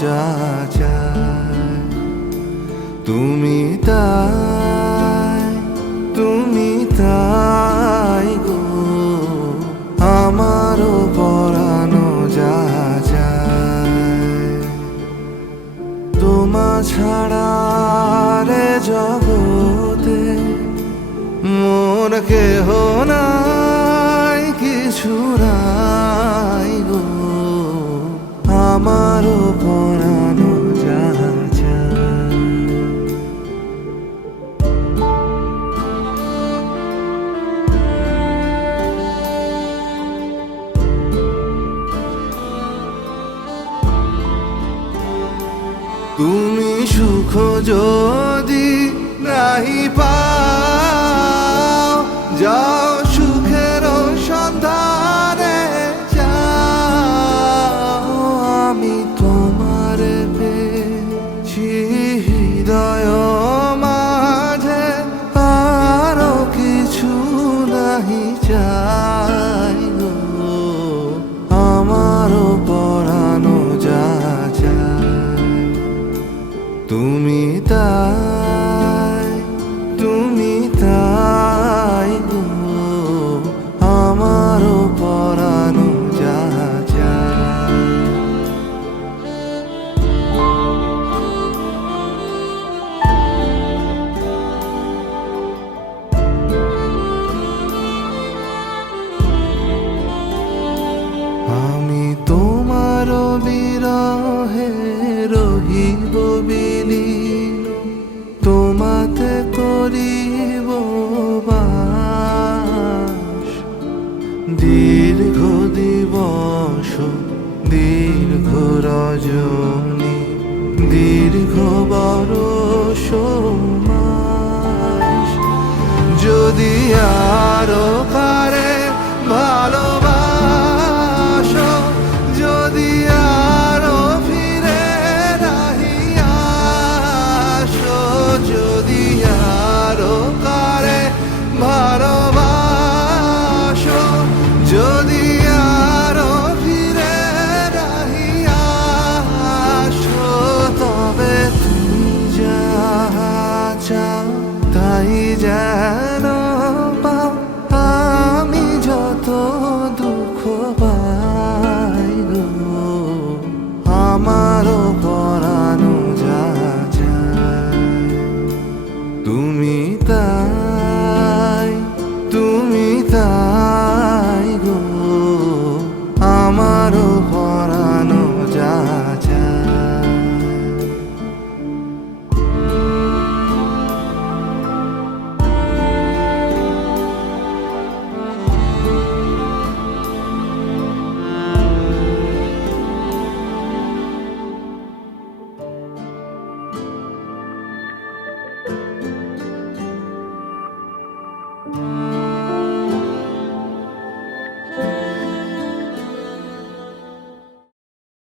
যা চায় তুমি তাই গো আমারও পরানো যা চায় তোমা ছাড়া রে জগতে মোর কেহ নাই কিছু নাই গো আমারও পরানো যা চায় তুমি সুখ যদি নাহি পাও যাও সুখের সন্ধানে যাও আমি তোমার পেয়েছি হৃদয় মাঝে আরো কিছু নাহি চাই গো আমারও পরানো যা চায় তুমি তাই গো আমারও পরানো যা চায় আমি তোমার বিরহে রহিব বিলীন তোমাতে করিব বাস দীর্ঘ দিবস দীর্ঘ রজনী দীর্ঘ বরষ মাস যদি আরো